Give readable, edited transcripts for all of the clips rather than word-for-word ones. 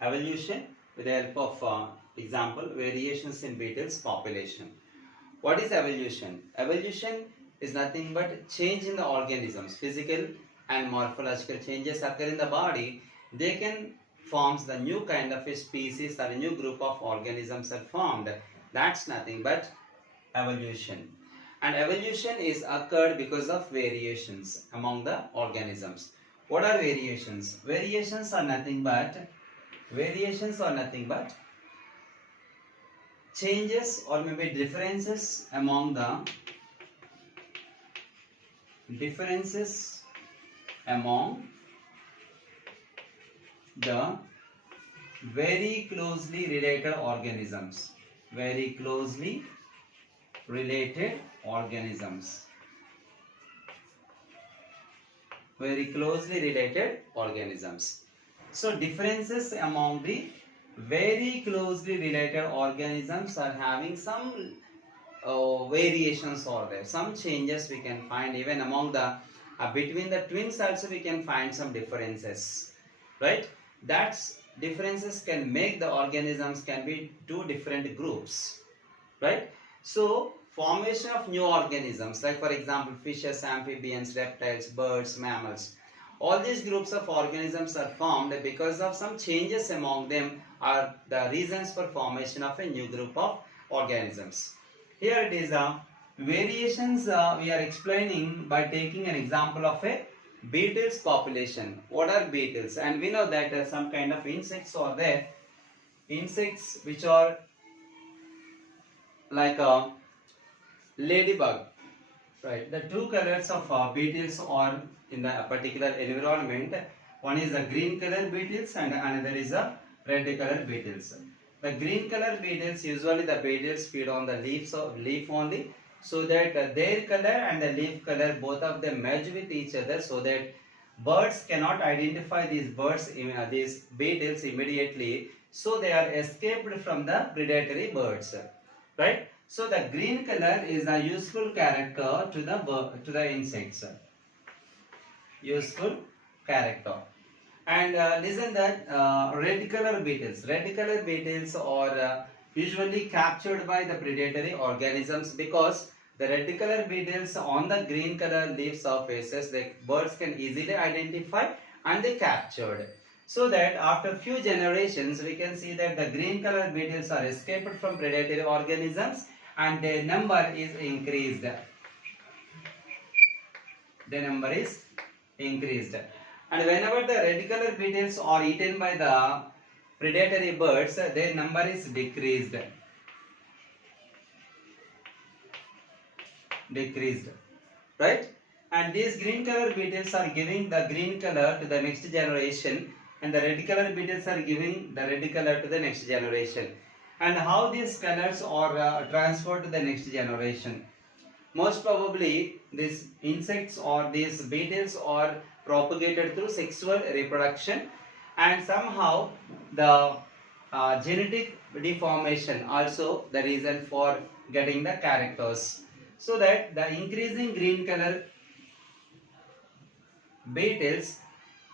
Evolution with the help of example variations in beetles population. What is evolution? Evolution is nothing but change in the organisms. Physical and morphological changes occur in the body. They can form the new kind of a species or a new group of organisms are formed. That's nothing but evolution. And evolution is occurred because of variations among the organisms. What are variations? Variations are nothing but changes or maybe differences among the very closely related organisms. Very closely related organisms. Very closely related organisms. So differences among the very closely related organisms are having some variations or there. Some changes we can find even among the between the twins also we can find some differences, right? That's differences can make the organisms can be two different groups, right? So formation of new organisms like for example fishes, amphibians, reptiles, birds, mammals. All these groups of organisms are formed because of some changes among them are the reasons for formation of a new group of organisms. Here it is variations we are explaining by taking an example of a beetles population. What are beetles? And we know that some kind of insects are there. Insects which are like a ladybug, right? The two colors of beetles are in the particular environment. One is the green color beetles and another is the red color beetles. The green color beetles, usually the beetles feed on the leaves of leaf only, so that their color and the leaf color both of them merge with each other, so that birds cannot identify these these beetles immediately, so they are escaped from the predatory birds, right? So the green color is a useful character to the insects. Useful character. And listen that red color beetles are usually captured by the predatory organisms, because the red color beetles on the green color leaf surfaces the birds can easily identify and they captured. So that after few generations we can see that the green color beetles are escaped from predatory organisms and their number is increased. The number is increased. And whenever the red color beetles are eaten by the predatory birds, their number is decreased. Right? And these green color beetles are giving the green color to the next generation, and the red color beetles are giving the red color to the next generation. And how these colors are transferred to the next generation? Most probably these insects or these beetles are propagated through sexual reproduction, and somehow the genetic deformation also the reason for getting the characters. So that the increasing green color beetles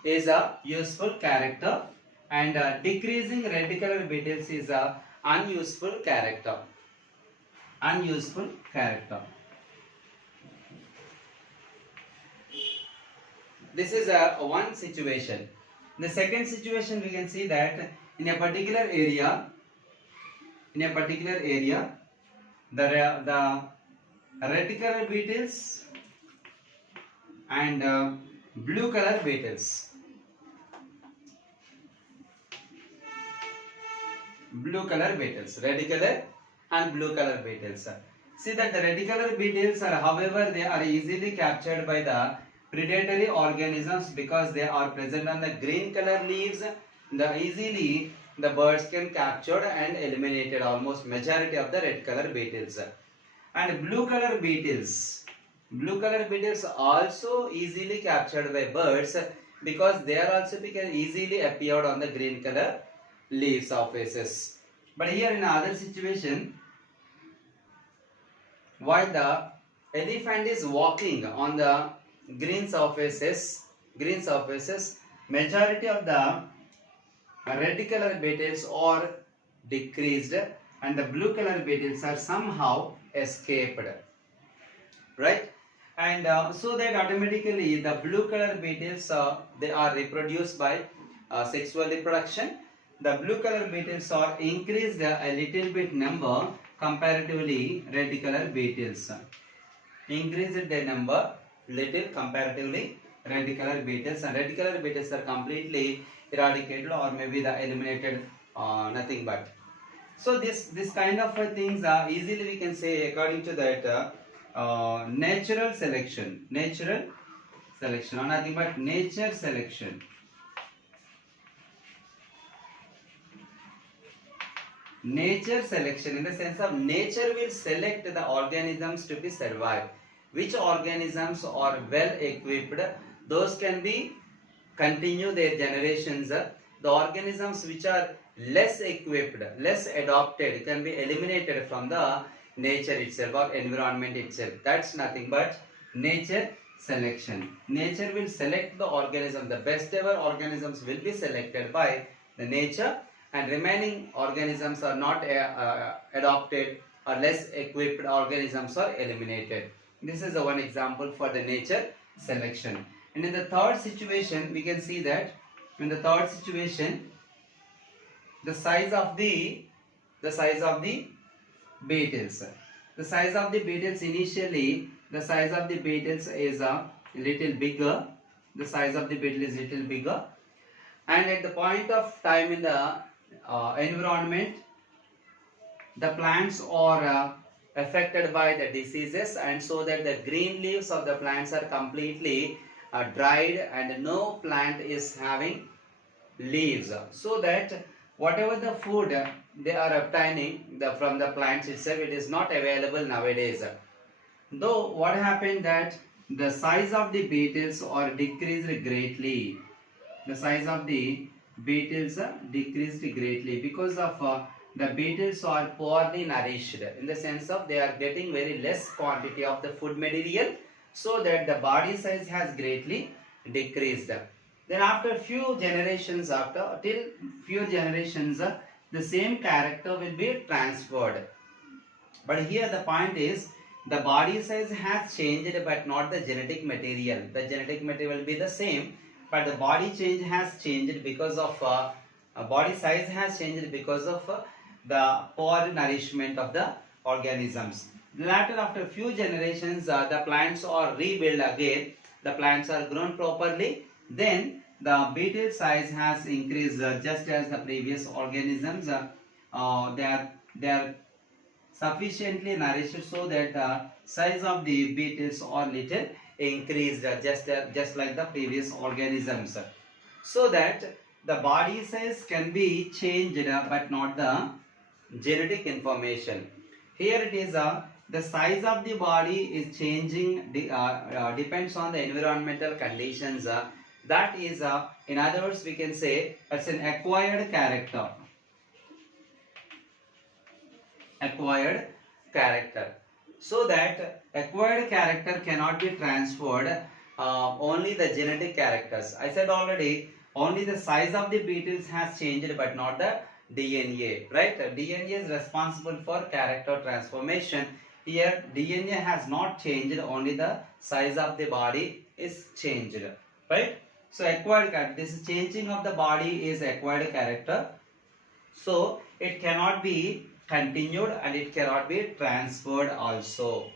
is a useful character, and decreasing red color beetles is a unuseful character. This is one situation. The second situation we can see that in a particular area, the red color beetles and blue color beetles. Red color and blue color beetles. See that the red color beetles are, however, they are easily captured by the predatory organisms because they are present on the green color leaves. Easily the birds can capture and eliminated almost majority of the red color beetles. And blue color beetles also easily captured by birds because they are also easily appeared on the green color leaf surfaces. But here in other situation, while the elephant is walking on the green surfaces, majority of the red color beetles are decreased and the blue color beetles are somehow escaped, right? And so that automatically the blue color beetles they are reproduced by sexual reproduction. The blue color beetles are increased a little bit number comparatively red color beetles. Increased their number little comparatively red color beetles, and red color beetles are completely eradicated or maybe the eliminated, nothing but. So this kind of things easily we can say according to that natural selection or nothing but nature selection. Nature selection in the sense of nature will select the organisms to be survive. Which organisms are well equipped, those can be continue their generations. The organisms which are less equipped, less adopted can be eliminated from the nature itself or environment itself. That's nothing but nature selection. Nature will select the organism. The best ever organisms will be selected by the nature, and remaining organisms are not adopted or less equipped organisms are eliminated. This is the one example for the nature selection. And in the third situation, we can see that in the third situation, the size of the beetles. The size of the beetles initially, the size of the beetles is a little bigger. The size of the beetle is little bigger, and at the point of time in the environment, the plants are affected by the diseases, and so that the green leaves of the plants are completely dried and no plant is having leaves, so that whatever the food they are obtaining from the plants itself, it is not available nowadays. Though what happened that the size of the beetles are decreased greatly. The size of the beetles decreased greatly because of the beetles are poorly nourished, in the sense of they are getting very less quantity of the food material, so that the body size has greatly decreased. Then after few generations, the same character will be transferred. But here the point is, the body size has changed but not the genetic material. The genetic material will be the same, but the body change has changed because of body size has changed because of the poor nourishment of the organisms. Later, after few generations, the plants are rebuilt again. The plants are grown properly. Then the beetle size has increased just as the previous organisms. They are sufficiently nourished, so that the size of the beetles are little increased just like the previous organisms, so that the body size can be changed but not the genetic information. Here it is the size of the body is changing depends on the environmental conditions. That is in other words we can say it's an acquired character. Acquired character. So that acquired character cannot be transferred, only the genetic characters. I said already, only the size of the beetles has changed but not the DNA, right? DNA is responsible for character transformation. Here DNA has not changed, only the size of the body is changed, right? So acquired character, this changing of the body is acquired character. So it cannot be continued and it cannot be transferred also,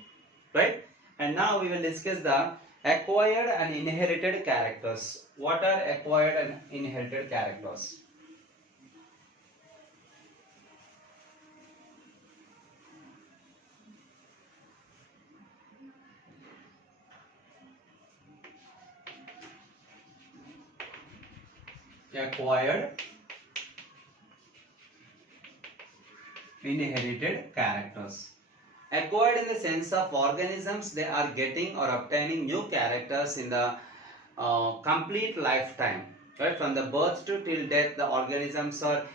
right? And now we will discuss the acquired and inherited characters. What are acquired and inherited characters? Acquired, inherited characters. Acquired in the sense of organisms, they are getting or obtaining new characters in the complete lifetime, right? From the birth to till death, the organisms are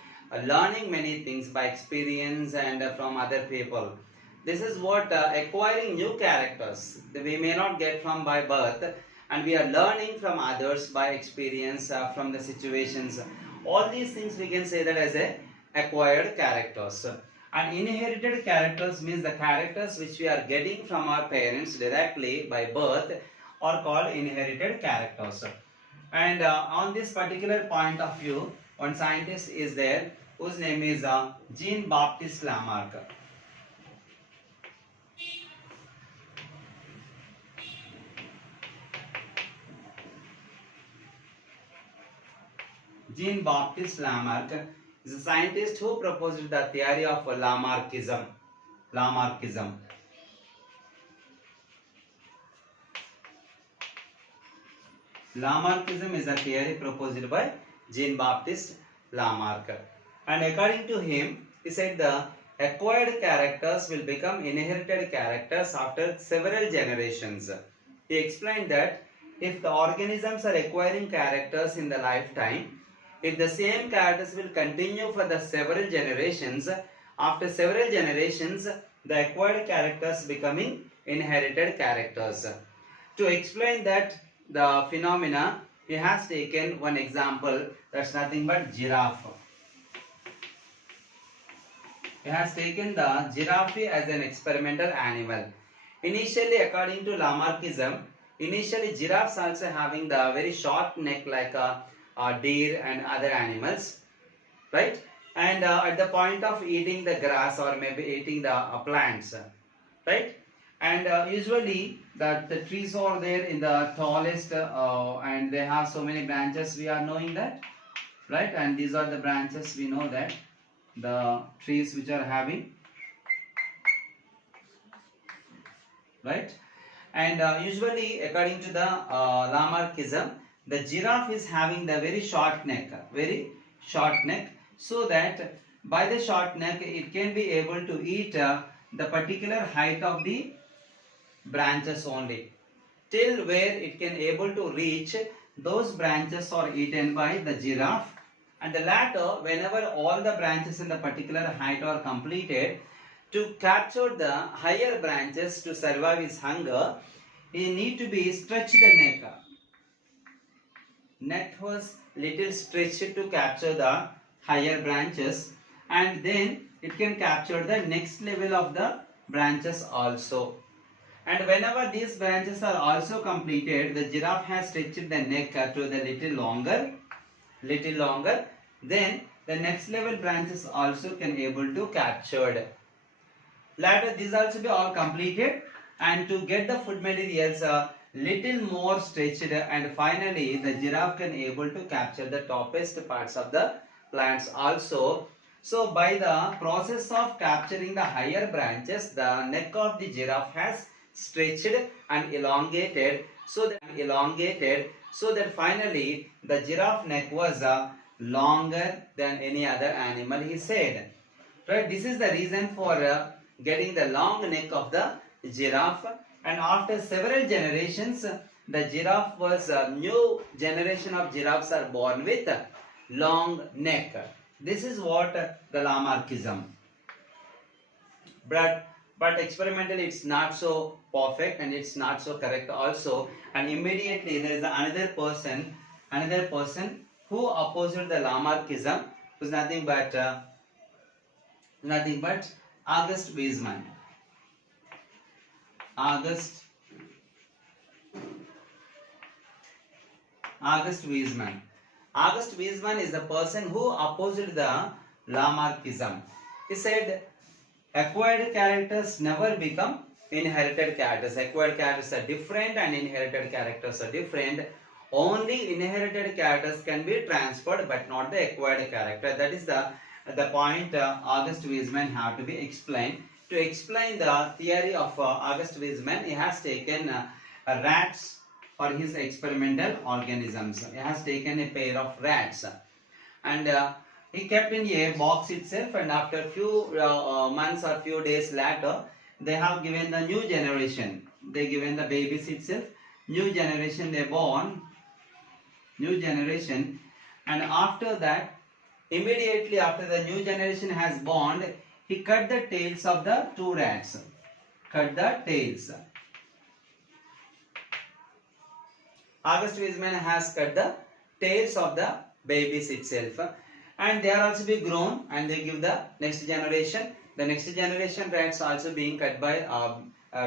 learning many things by experience and from other people. This is what acquiring new characters that we may not get from by birth, and we are learning from others by experience from the situations. All these things we can say that as a acquired characters. And inherited characters means the characters which we are getting from our parents directly by birth are called inherited characters. And on this particular point of view, one scientist is there whose name is Jean-Baptiste Lamarck. Jean-Baptiste Lamarck is a scientist who proposed the theory of Lamarckism. Lamarckism. Lamarckism is a theory proposed by Jean-Baptiste Lamarck. And according to him, he said the acquired characters will become inherited characters after several generations. He explained that if the organisms are acquiring characters in the lifetime, if the same characters will continue for the several generations, after several generations, the acquired characters becoming inherited characters. To explain that the phenomena, he has taken one example, that's nothing but giraffe. He has taken the giraffe as an experimental animal. Initially, according to Lamarckism, initially giraffes also having the very short neck like a deer and other animals, right? And at the point of eating the grass or maybe eating the plants, right? And usually the trees are there in the tallest and they have so many branches, we are knowing that, right? And these are the branches, we know that the trees which are having, right? And usually according to the Lamarckism, the giraffe is having the very short neck, so that by the short neck it can be able to eat the particular height of the branches only, till where it can able to reach those branches are eaten by the giraffe, and the latter, whenever all the branches in the particular height are completed, to capture the higher branches to survive his hunger, he need to be stretch the neck. Neck was little stretched to capture the higher branches, and then it can capture the next level of the branches also. And whenever these branches are also completed, the giraffe has stretched the neck to the little longer, then the next level branches also can able to captured. Later these also be all completed, and to get the food materials little more stretched, and finally the giraffe can able to capture the toppest parts of the plants also. So by the process of capturing the higher branches, the neck of the giraffe has stretched and elongated, so that finally the giraffe neck was longer than any other animal, he said. Right? This is the reason for getting the long neck of the giraffe. And after several generations, the giraffe was new generation of giraffes are born with long neck. This is what the Lamarckism. But experimentally it's not so perfect and it's not so correct also. And immediately there is another person who opposed the Lamarckism, who is nothing but August Weismann. August Weismann. August Weismann is the person who opposed the Lamarckism. He said acquired characters never become inherited characters. Acquired characters are different and inherited characters are different. Only inherited characters can be transferred, but not the acquired character. That is the point August Weismann have to be explained. To explain the theory of August Weismann, he has taken rats for his experimental organisms. He has taken a pair of rats and he kept in a box itself, and after few months or few days later, they have given the new generation. They given the babies itself, new generation they born, new generation, and after that, immediately after the new generation has born, he cut the tails of the two rats. Cut the tails. August Weismann has cut the tails of the babies itself, and they are also be grown and they give the next generation. The next generation rats also being cut by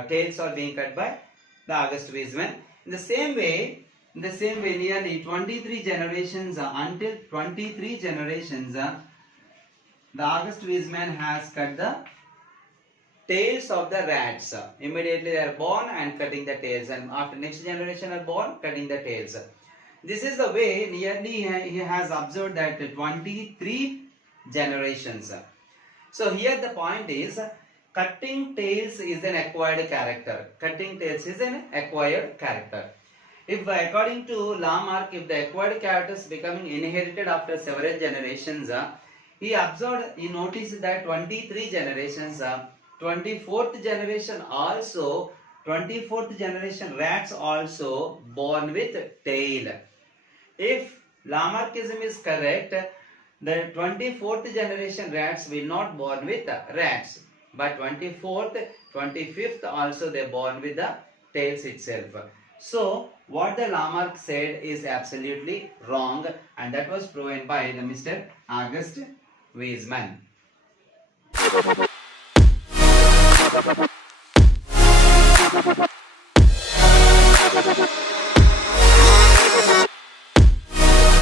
tails are being cut by the August Weismann. In the same way, nearly 23 generations until 23 generations, the August Weismann has cut the tails of the rats. Immediately they are born and cutting the tails, and after next generation are born, cutting the tails. This is the way nearly he has observed that 23 generations. So here the point is, cutting tails is an acquired character. Cutting tails is an acquired character. If according to Lamarck, if the acquired characters becoming inherited after several generations, he observed, he noticed that 23 generations, 24th generation also, 24th generation rats also born with tail. If Lamarckism is correct, the 24th generation rats will not born with rats, but 24th, 25th also they born with the tails itself. So what the Lamarck said is absolutely wrong, and that was proven by the Mr. August Weismann.